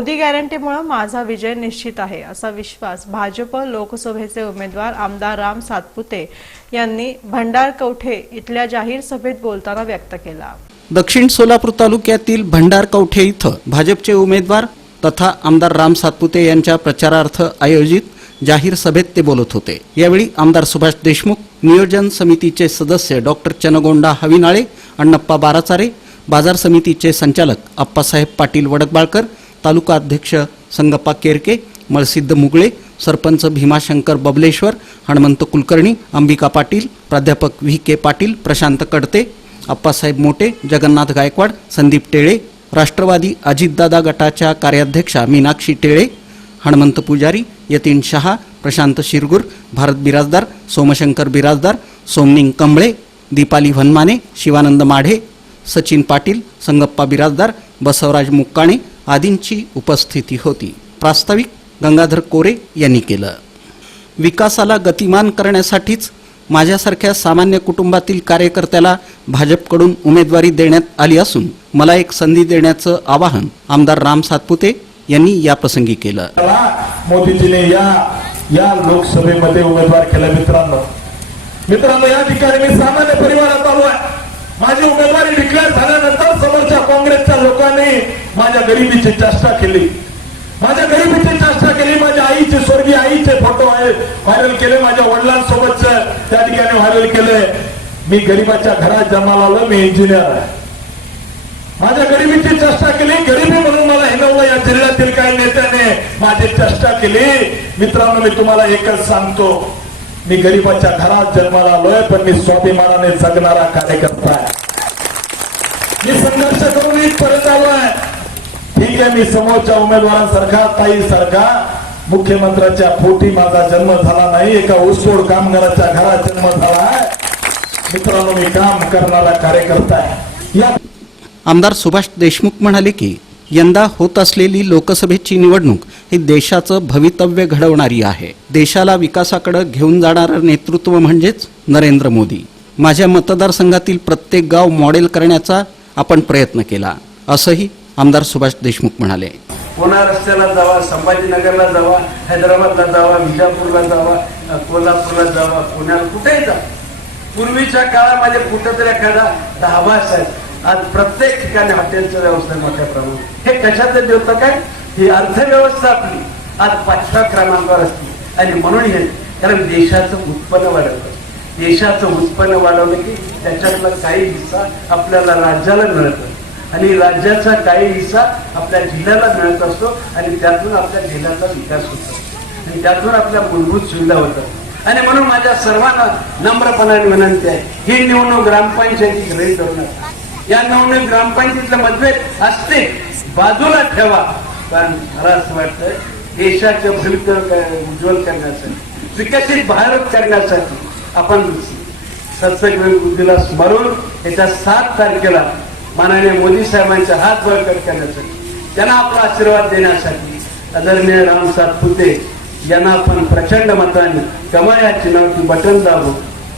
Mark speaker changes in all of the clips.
Speaker 1: मोदी गॅरंटीमुळे माझा विजय निश्चित आहे असा विश्वास भाजप लोकसभेचे उमेदवार आमदार राम सातपुते यांनी भंडारकवठे इथल्या जाहीर सभेत बोलताना व्यक्त केला.
Speaker 2: दक्षिण सोलापूर तालुक्यातील भंडार कवठे इथं भाजपचे उमेदवार तथा आमदार राम सातपुते यांच्या प्रचारार्थ आयोजित जाहीर सभेत ते बोलत होते. यावेळी आमदार सुभाष देशमुख नियोजन समितीचे सदस्य डॉक्टर चनगोंडा हविनाळे अण्णप्पा बाराचारे बाजार समितीचे संचालक अप्पासाहेब पाटील वडकबाळकर तालुका अध्यक्ष संगप्पा केरके मळसिद्ध मुगळे सरपंच भीमाशंकर बबलेश्वर हनुमंत कुलकर्णी अंबिका पाटील प्राध्यापक व्ही के पाटील प्रशांत कडते अप्पासाहेब मोटे जगन्नाथ गायकवाड संदीप टेळे राष्ट्रवादी अजितदादा गटाच्या कार्याध्यक्षा मीनाक्षी टेळे हनुमंत पुजारी यतीन शहा प्रशांत शिरगुर भारत बिराजदार सोमशंकर बिराजदार सोमनिंग कंबळे दीपाली वनमाने शिवानंद माढे सचिन पाटील संगप्पा बिराजदार बसवराज मुक्काणे आदींची उपस्थिती होती. प्रास्ताविक गंगाधर कोरे यांनी केलं. विकासाला गतिमान करण्यासाठीच माझ्यासारख्या सामान्य कुटुंबातील कार्यकर्त्याला भाजपकडून उमेदवारी देण्यात आली असून मला एक संधी देण्याचं आवाहन आमदार राम सातपुते यांनी याप्रसंगी केलं.
Speaker 3: मोदीजीने या या लोकसभेमध्ये उमेदवार केला मित्रांनो. मित्रांनो या ठिकाणी मी सामान्य परिवारात आलो आहे. माझी उमेदवारी डिक्लेअर झाल्यानंतर समोरच्या काँग्रेसच्या लोकांनी माझ्या गरिबीची चेष्टा केली. माझ्या गरिबीची चेष्टा केली माझ्या आईचे स्वर्गीय आईचे फोटो आहे व्हायरल केले माझ्या वडिलांसोबतच त्या ठिकाणी व्हायरल केले. मी गरिबाच्या घरात जन्माला आलो मी इंजिनियर आहे. माझ्या गरिबीची चेष्टा केली गरिबी म्हणून मला हिनवलं या जिल्ह्यातील काही नेत्याने माझी चेष्टा केली. मित्रांनो मी तुम्हाला एकच सांगतो. मी गरीबाच्या घरात जन्माला आलोय पण मी स्वाभिमानाने जगणारा कार्यकर्ता आहे. मी संघर्ष करून इथपर्यंत आलोय. ठीक आहे मी समोरच्या उमेदवारांसारखा ताई सारखा मुख्यमंत्र्याच्या पोटी माझा जन्म झाला नाही एका ऊसतोड कामगाराच्या घरात जन्म झाला आहे. मित्रांनो मी काम करणारा कार्यकर्ता आहे. या
Speaker 2: आमदार सुभाष देशमुख म्हणाले की यंदा होत असलेली लोकसभेची निवडणूक ही देशाचं भवितव्य घडवणारी आहे. देशाला विकासाकडे घेऊन जाणारं नेतृत्व म्हणजेच नरेंद्र मोदी. माझ्या मतदारसंघातील प्रत्येक गाव मॉडेल करण्याचा आपण प्रयत्न केला असंही आमदार सुभाष देशमुख म्हणाले.
Speaker 4: पुन्हा रस्त्याला जावा संभाजीनगरला जावा हैदराबादला जावा विजापूरला जावा कोल्हापूरला जावा पुण्याला कुठेही जा. पूर्वीच्या काळामध्ये कुठेतरी एखादा ढाबा असायचा. आज प्रत्येक ठिकाणी हॉटेलचं व्यवस्था मोठ्या प्रमाणात हे कशाचं देवतं काय? ही अर्थव्यवस्था आपली. आज पाचव्या क्रमांकावर असते. आणि म्हणून हे कारण देशाचं उत्पन्न वाढवलं देशाचं उत्पन्न वाढवलं की त्याच्यातला काही हिस्सा आपल्याला राज्याला मिळतो. आणि राज्याचा काही हिस्सा आपल्या जिल्ह्याला मिळत असतो आणि त्यातून आपल्या जिल्ह्याचा विकास होतो आणि त्यातून आपल्या मूलभूत सुविधा होतात आणि म्हणून माझ्या सर्वांना नम्रपणाने विनंती आहे ही निवडणूक ग्रामपंचायती गृहीत करू नका या निवडणूक ग्रामपंचायतीतला मतभेद असते बाजूला ठेवा. पण मला असं वाटतं देशाचं भवितव्य उज्ज्वल करण्यासाठी विकसित भारत करण्यासाठी आपण सत्संग बुद्धीला स्मरून येत्या सात तारखेला माननीय मोदी साहेबांचा हात बळकट करण्यासाठी त्यांना आपला आशीर्वाद देण्यासाठी आदरणीय राम सातपुते यांना आपण प्रचंड मताने कमळ या चिन्हावरती बटन दाबून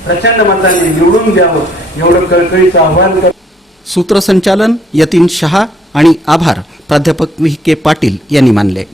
Speaker 4: प्रचंड मताने निवडून द्यावं एवढं कळकळीचं आव्हान कर
Speaker 2: सूत्रसंचालन यतीन शहा आणि आभार. प्राध्यापक व्ही के पाटील यांनी मानले.